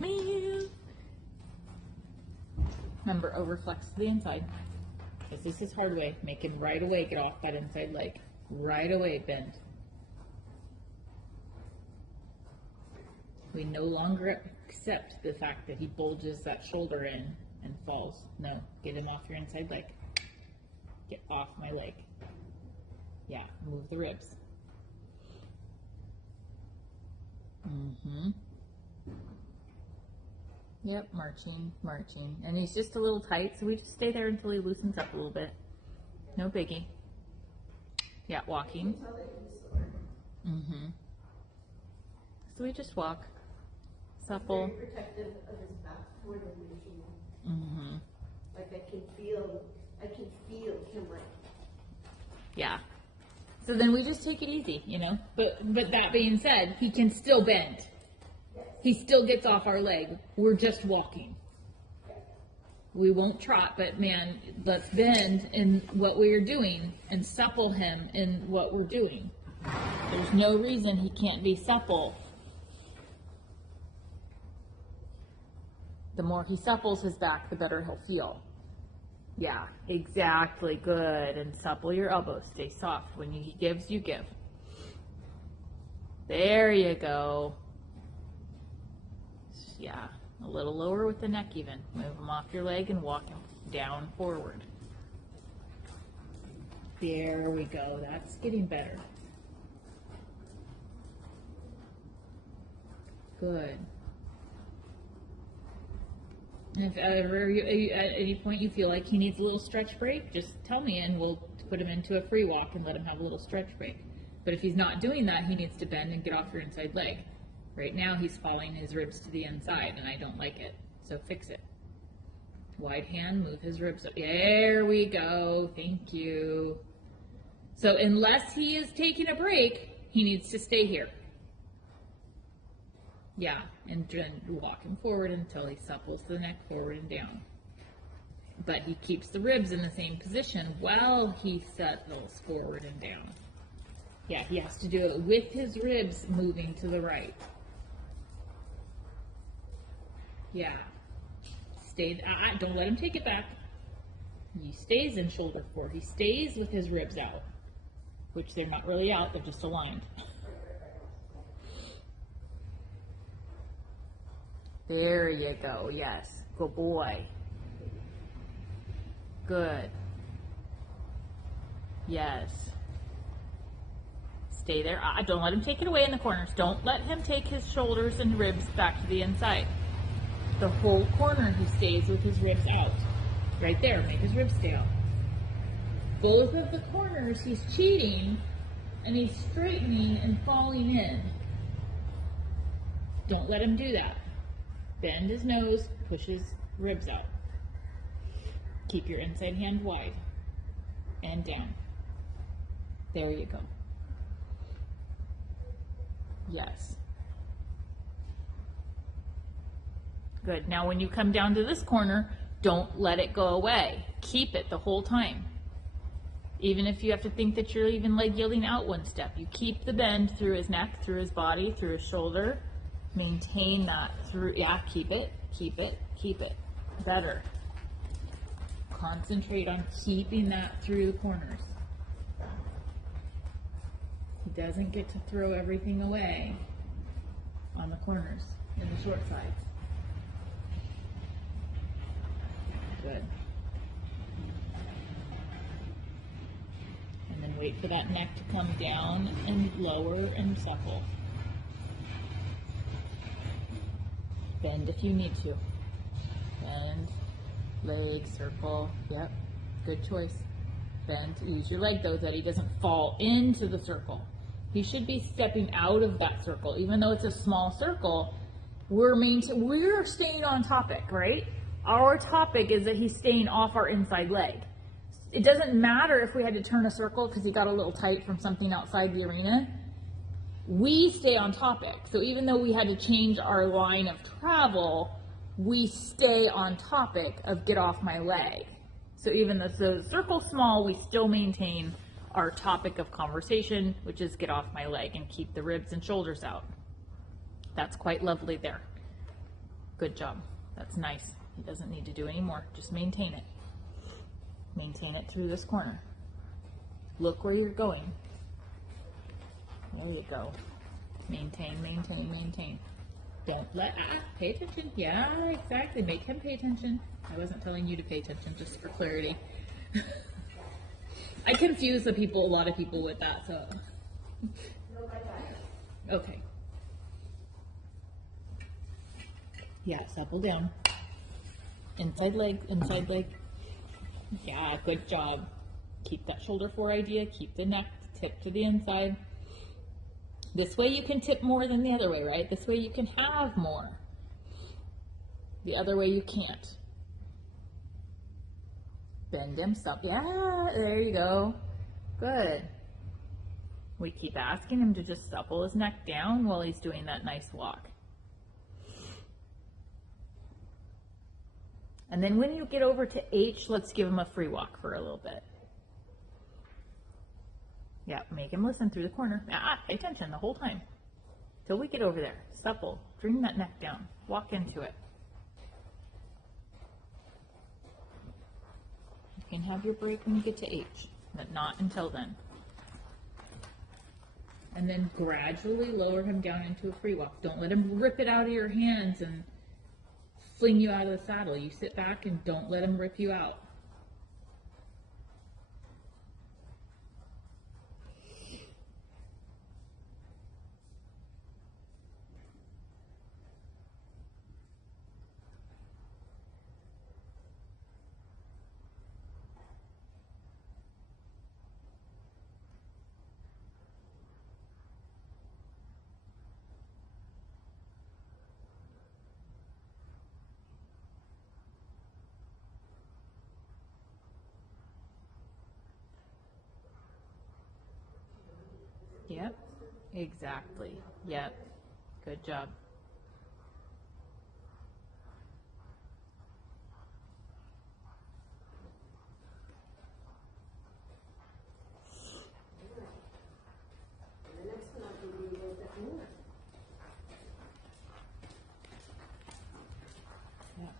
Man. Remember, overflex to the inside. Because this is hard way. Make him right away get off that inside leg. Right away bend. We no longer accept the fact that he bulges that shoulder in and falls. No, get him off your inside leg. Get off my leg. Yeah, move the ribs. Yep, marching, marching. And he's just a little tight, so we just stay there until he loosens up a little bit. No biggie. Yeah, walking. So we just walk. Supple. Very protective of his back more than usual. Like I can feel him like. Yeah. So then we just take it easy, you know. But that being said, he can still bend. He still gets off our leg. We're just walking. We won't trot, but man, let's bend in what we're doing and supple him in what we're doing. There's no reason he can't be supple. The more he supples his back, the better he'll feel. Yeah, exactly. Good. And supple your elbows. Stay soft. When he gives, you give. There you go. Yeah, a little lower with the neck even. Move him off your leg and walk him down forward. There we go. That's getting better. Good. And if ever at any point you feel like he needs a little stretch break, just tell me and we'll put him into a free walk and let him have a little stretch break. But if he's not doing that, he needs to bend and get off your inside leg. Right now he's falling his ribs to the inside and I don't like it. So fix it. Wide hand, move his ribs up. There we go. Thank you. So unless he is taking a break, he needs to stay here. Yeah, and then walk him forward until he supples the neck forward and down. But he keeps the ribs in the same position while he settles forward and down. Yeah, he has to do it with his ribs moving to the right. Yeah. Stay. Don't let him take it back. He stays in shoulder forward. He stays with his ribs out, which they're not really out. They're just aligned. There you go. Yes. Good boy. Good. Yes. Stay there. Don't let him take it away in the corners. Don't let him take his shoulders and ribs back to the inside. The whole corner he stays with his ribs out. Right there. Make his ribs stay out. Both of the corners he's cheating and he's straightening and falling in. Don't let him do that. Bend his nose, push his ribs out. Keep your inside hand wide and down. There you go. Yes. Good. Now when you come down to this corner, don't let it go away. Keep it the whole time. Even if you have to think that you're even leg yielding out one step, you keep the bend through his neck, through his body, through his shoulder. Maintain that through, yeah, keep it, keep it, keep it. Better. Concentrate on keeping that through the corners. He doesn't get to throw everything away on the corners and the short sides. Good. And then wait for that neck to come down and lower and supple. Bend if you need to. Bend, leg, circle. Yep, good choice. Bend, use your leg though, that he doesn't fall into the circle. He should be stepping out of that circle. Even though it's a small circle, we're staying on topic, right? Our topic is that he's staying off our inside leg. It doesn't matter if we had to turn a circle because he got a little tight from something outside the arena. We stay on topic. So even though we had to change our line of travel, we stay on topic of get off my leg. So even though the circle's small, we still maintain our topic of conversation, which is get off my leg and keep the ribs and shoulders out. That's quite lovely there. Good job. That's nice. He doesn't need to do any more. Just maintain it. Maintain it through this corner. Look where you're going. There you go. Maintain, maintain, maintain. Don't let, pay attention. Yeah, exactly. Make him pay attention. I wasn't telling you to pay attention, just for clarity. I confuse a lot of people with that, so. Okay. Yeah, supple down. Inside leg, inside leg. Yeah, good job. Keep that shoulder 4 idea. Keep the neck tip to the inside. This way you can tip more than the other way, right? This way you can have more. The other way you can't. Bend him, stop. Yeah, there you go. Good. We keep asking him to just supple his neck down while he's doing that nice walk. And then when you get over to H, let's give him a free walk for a little bit. Yeah, make him listen through the corner. Pay attention the whole time. Till we get over there. Supple. Bring that neck down. Walk into it. You can have your break when you get to H, but not until then. And then gradually lower him down into a free walk. Don't let him rip it out of your hands and fling you out of the saddle. You sit back and don't let him rip you out. Yep, exactly. Yep, good job. The next one I'll do a little bit more. Yep.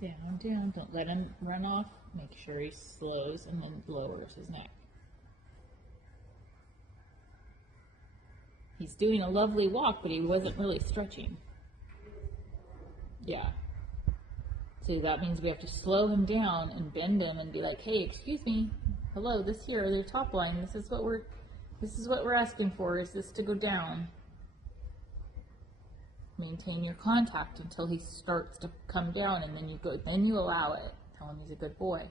Down, down. Don't let him run off. Make sure he slows and then lowers his neck. He's doing a lovely walk, but he wasn't really stretching. Yeah. So that means we have to slow him down and bend him and be like, hey, excuse me. Hello, this here, the top line. This is what we're asking for, is this to go down. Maintain your contact until he starts to come down, and then you allow it. Tell him he's a good boy.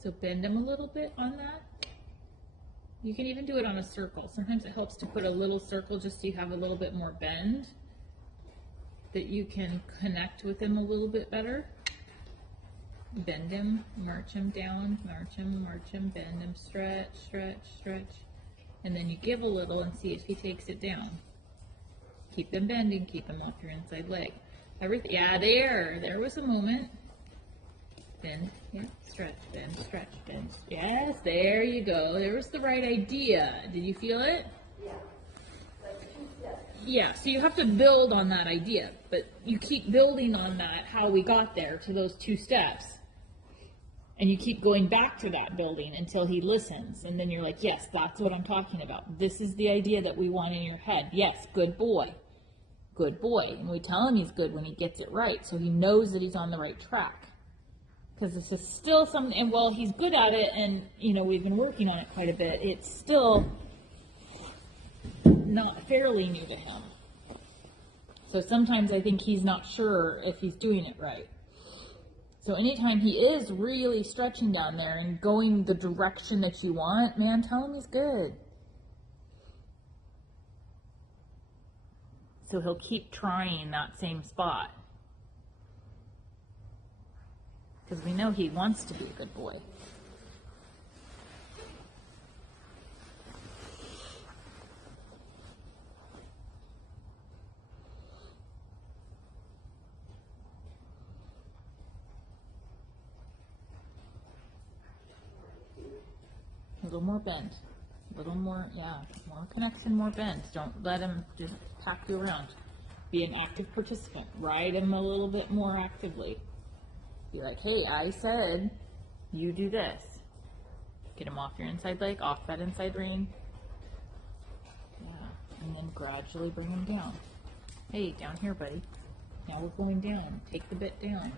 So bend him a little bit on that. You can even do it on a circle. Sometimes it helps to put a little circle just so you have a little bit more bend, that you can connect with him a little bit better. Bend him, march him down, march him, bend him, stretch, stretch, stretch. And then you give a little and see if he takes it down. Keep him bending, keep him off your inside leg. Yeah, there was a moment. Bend, yeah, stretch, bend, stretch, bend. Yes, there you go. There was the right idea. Did you feel it? Yeah. Like 2 steps. Yeah, so you have to build on that idea, but you keep building on that, how we got there to those 2 steps. And you keep going back to that building until he listens. And then you're like, yes, that's what I'm talking about. This is the idea that we want in your head. Yes, good boy. Good boy. And we tell him he's good when he gets it right, so he knows that he's on the right track. Because this is still something, and while he's good at it, and we've been working on it quite a bit, it's still not fairly new to him. So sometimes I think he's not sure if he's doing it right. So anytime he is really stretching down there and going the direction that you want, man, tell him he's good. So he'll keep trying that same spot. Because we know he wants to be a good boy. A little more bend. A little more, yeah, more connection, more bend. Don't let him just pack you around. Be an active participant. Ride him a little bit more actively. Be like, hey, I said you do this. Get him off your inside leg, off that inside rein. Yeah, and then gradually bring him down. Hey, down here, buddy. Now we're going down. Take the bit down.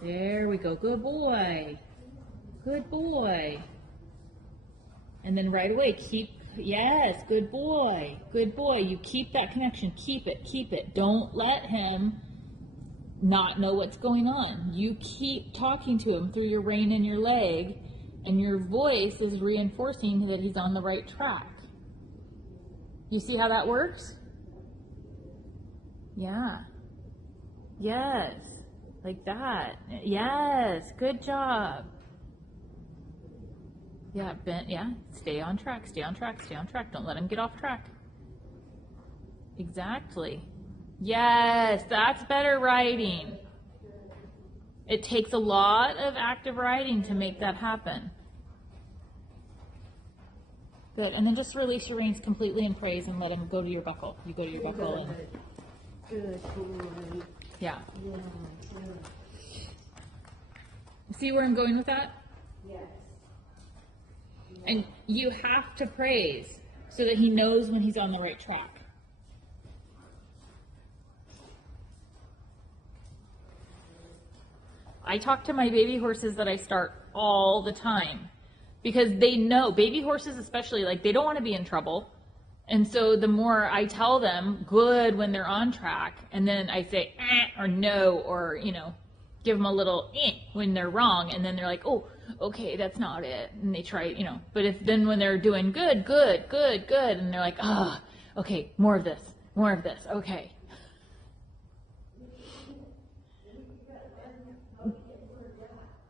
There we go. Good boy. Good boy. And then right away, yes, good boy. Good boy. You keep that connection. Keep it. Keep it. Don't let him not know what's going on. You keep talking to him through your rein and your leg, and your voice is reinforcing that he's on the right track. You see how that works? Yeah. Yes. Like that. Yes. Good job. Yeah, yeah. Stay on track. Stay on track. Stay on track. Don't let him get off track. Exactly. Yes, that's better riding. It takes a lot of active riding to make that happen. Good. And then just release your reins completely in praise and let him go to your buckle. You go to your buckle and Good boy. yeah. Yeah. See where I'm going with that? Yes. And you have to praise so that he knows when he's on the right track. I talk to my baby horses that I start all the time because they know, baby horses especially, like they don't want to be in trouble. And so the more I tell them good when they're on track, and then I say or no, or, give them a little when they're wrong, and then they're like, oh, okay, that's not it. And they try, but if then when they're doing good, and they're like, okay, more of this, okay.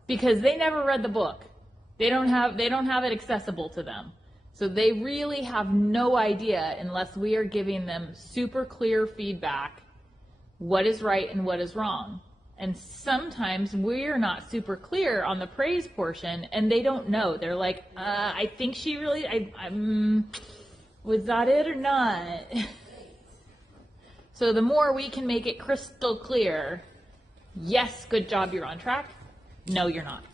Because they never read the book. They don't have it accessible to them. So they really have no idea unless we are giving them super clear feedback, what is right and what is wrong. And sometimes we're not super clear on the praise portion and they don't know. They're like, I think she really, was that it or not? So the more we can make it crystal clear, yes, good job, you're on track. No, you're not.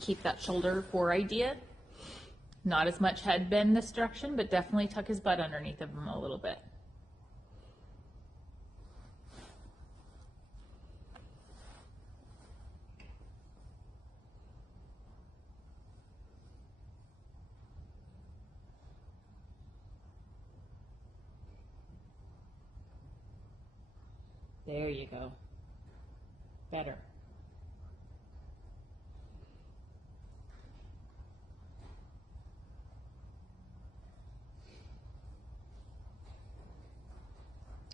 Keep that shoulder fore idea. Not as much head bend this direction, but definitely tuck his butt underneath of him a little bit. There you go. Better.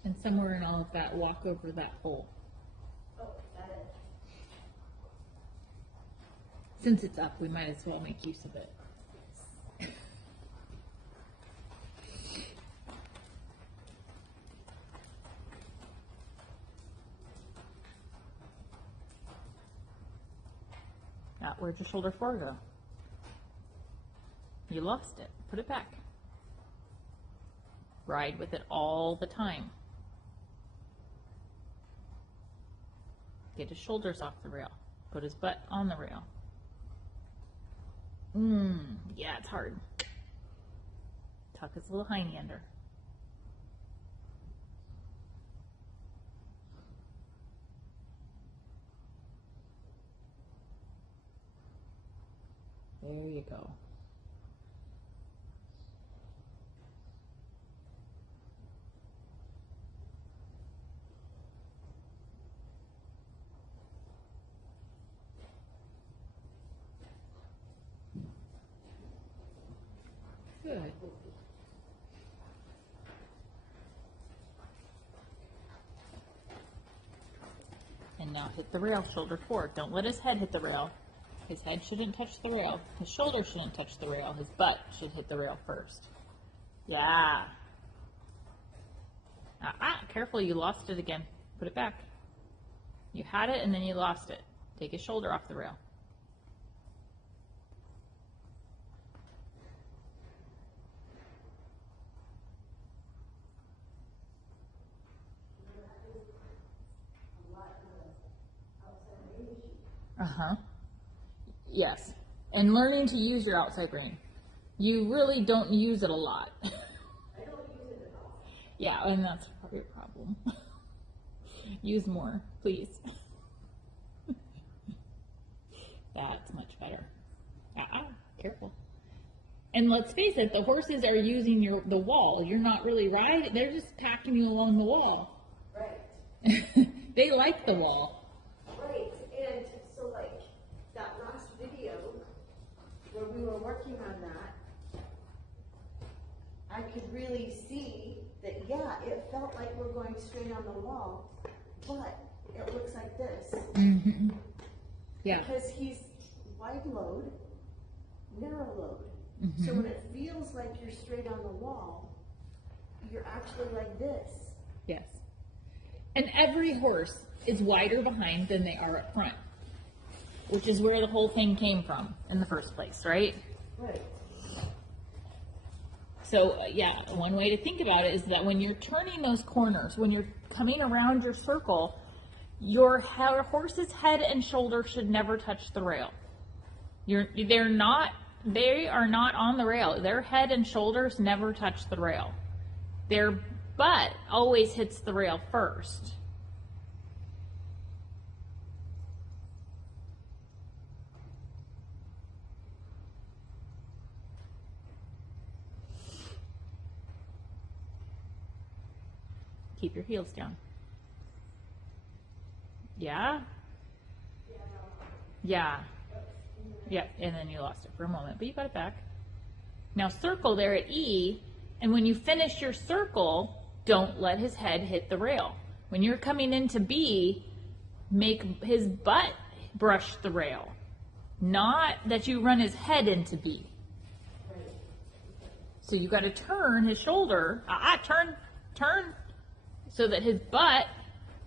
And somewhere in all of that, walk over that hole. Oh, got it. Since it's up, we might as well make use of it. Where'd your shoulder fore go? You lost it. Put it back. Ride with it all the time. Get his shoulders off the rail. Put his butt on the rail. Yeah, it's hard. Tuck his little hiney under. There you go. Good. And now hit the rail, shoulder forward. Don't let his head hit the rail. His head shouldn't touch the rail. His shoulder shouldn't touch the rail. His butt should hit the rail first. Yeah. Careful, you lost it again. Put it back. You had it and then you lost it. Take his shoulder off the rail. Uh-huh. Yes. And learning to use your outside rein. You really don't use it a lot. I don't use it at all. Yeah, and that's probably a problem. Use more, please. That's much better. Careful. And let's face it, the horses are using the wall. You're not really riding. They're just packing you along the wall. Right. They like the wall. Right. And so like that last video where we were working on that, I could really see that, yeah, it felt like we're going straight on the wall, but it looks like this. Mm-hmm. Yeah. Because he's wide load, narrow load. Mm-hmm. So when it feels like you're straight on the wall, you're actually like this. Yes. And every horse is wider behind than they are up front, which is where the whole thing came from in the first place, right? Right. So, yeah, one way to think about it is that when you're turning those corners, when you're coming around your circle, your horse's head and shoulder should never touch the rail. They are not on the rail. Their head and shoulders never touch the rail. Their butt always hits the rail first. Keep your heels down. Yeah? Yeah. Yeah, and then you lost it for a moment, but you got it back. Now circle there at E, and when you finish your circle, don't let his head hit the rail. When you're coming into B, make his butt brush the rail, not that you run his head into B. So you got to turn his shoulder, turn, so that his butt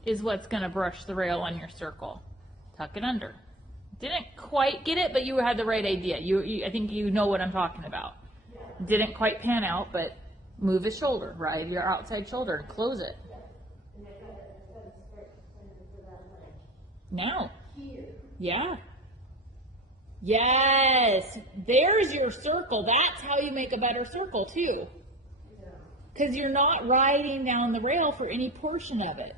is what's going to brush the rail on your circle. Tuck it under. Didn't quite get it, but you had the right idea. I think you know what I'm talking about. Didn't quite pan out, but move his shoulder, ride your outside shoulder, and close it. Now. Yeah. Yes. There's your circle. That's how you make a better circle, too. Because you're not riding down the rail for any portion of it.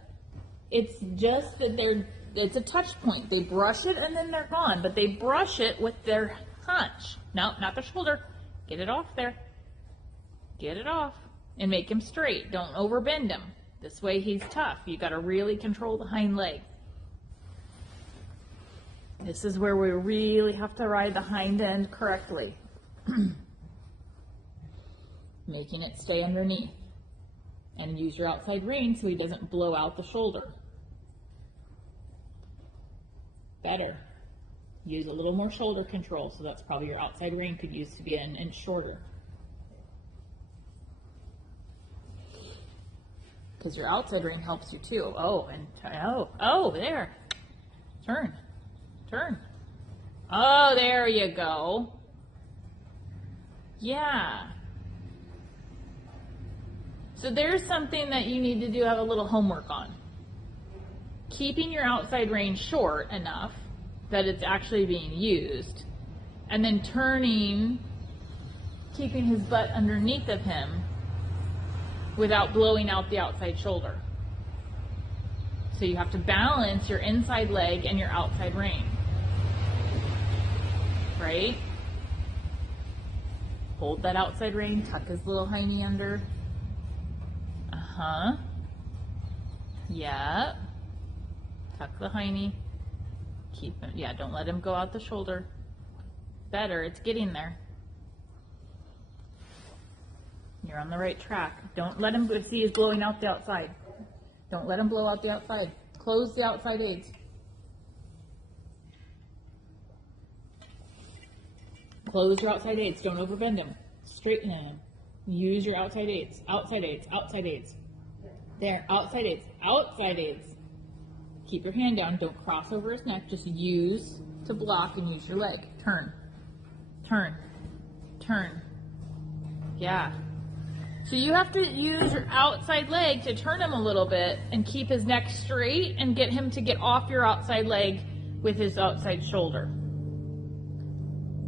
It's just that it's a touch point. They brush it and then they're gone, but they brush it with their hunch. No, not the shoulder. Get it off there. Get it off and make him straight. Don't overbend him. This way he's tough. You got to really control the hind leg. This is where we really have to ride the hind end correctly. Making it stay underneath. And use your outside rein so he doesn't blow out the shoulder. Better. Use a little more shoulder control, so that's probably your outside rein could use to be an inch shorter. Because your outside rein helps you too. Oh, there. Turn. Oh, there you go. Yeah. So there's something that you need to do have a little homework on. Keeping your outside rein short enough that it's actually being used, and then turning, keeping his butt underneath of him without blowing out the outside shoulder. So you have to balance your inside leg and your outside rein. Right? Hold that outside rein, tuck his little hiney under. Uh-huh. Yep. Tuck the hiney. Keep him, yeah, don't let him go out the shoulder. Better, it's getting there. You're on the right track. Don't let him, see he's blowing out the outside. Don't let him blow out the outside. Close the outside aids. Close your outside aids. Don't overbend him. Straighten him. Use your outside aids. Outside aids. Outside aids. There. Outside aids. Outside aids. Keep your hand down. Don't cross over his neck. Just use to block and use your leg. Turn. Turn. Turn. Yeah. So you have to use your outside leg to turn him a little bit and keep his neck straight and get him to get off your outside leg with his outside shoulder.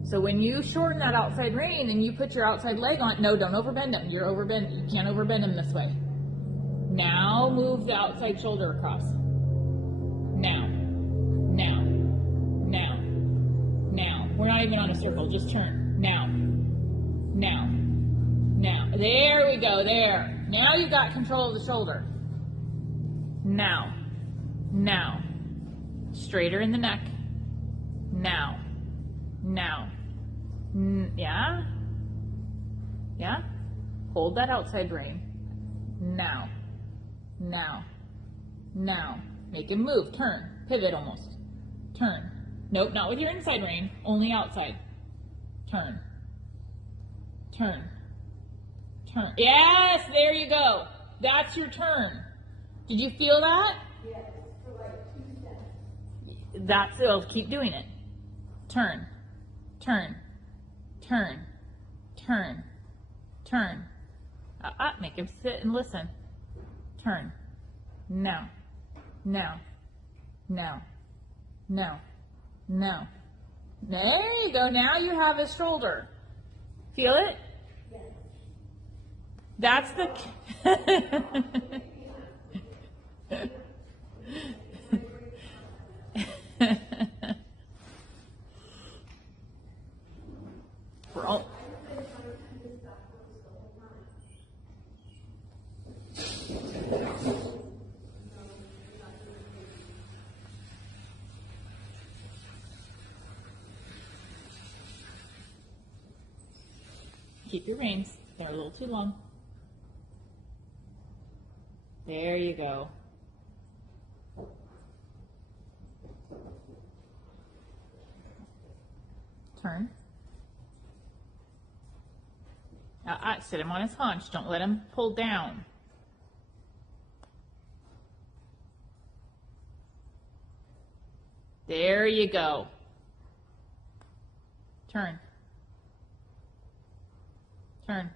So when you shorten that outside rein and you put your outside leg on, no, don't overbend him. You can't overbend him this way. Now move the outside shoulder across. Now. Now. Now. Now. We're not even on a circle, just turn. Now. Now. Now. There we go, there. Now you got control of the shoulder. Now. Now. Straighter in the neck. Now. Now. Yeah? Yeah? Hold that outside rein. Now. Now. Now. Make him move. Turn. Pivot almost. Turn. Nope, not with your inside rein. Only outside. Turn. Turn. Turn. Yes, there you go. That's your turn. Did you feel that? Yes, for like 2 steps. That's it. Oh, keep doing it. Turn. Turn. Turn. Turn. Turn. Make him sit and listen. Turn. Now. Now. Now. Now. Now. There you go. Now you have his shoulder. Feel it? Yes. That's the... We're all... Keep your reins. They're a little too long. There you go. Turn. Sit him on his haunch. Don't let him pull down. There you go. Turn. Turn.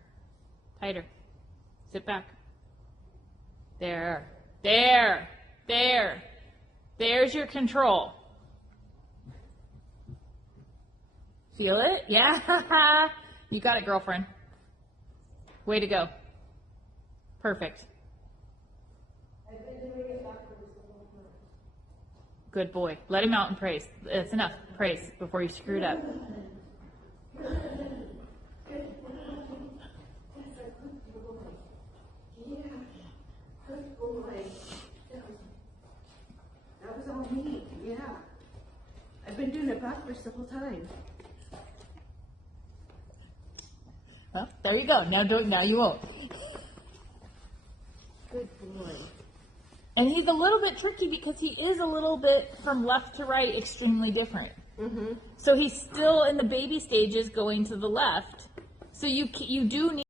Tighter. Sit back. There. There. There. There's your control. Feel it? Yeah. You got it, girlfriend. Way to go. Perfect. I've been doing it backwards the whole time. Good boy. Let him out and praise. It's enough. Praise before you screw it up. Good boy. That was all me, yeah. I've been doing it backwards the whole time. Well, there you go. Now you won't. Good boy. And he's a little bit tricky because he is a little bit from left to right extremely different. Mm-hmm. So he's still in the baby stages going to the left. So you do need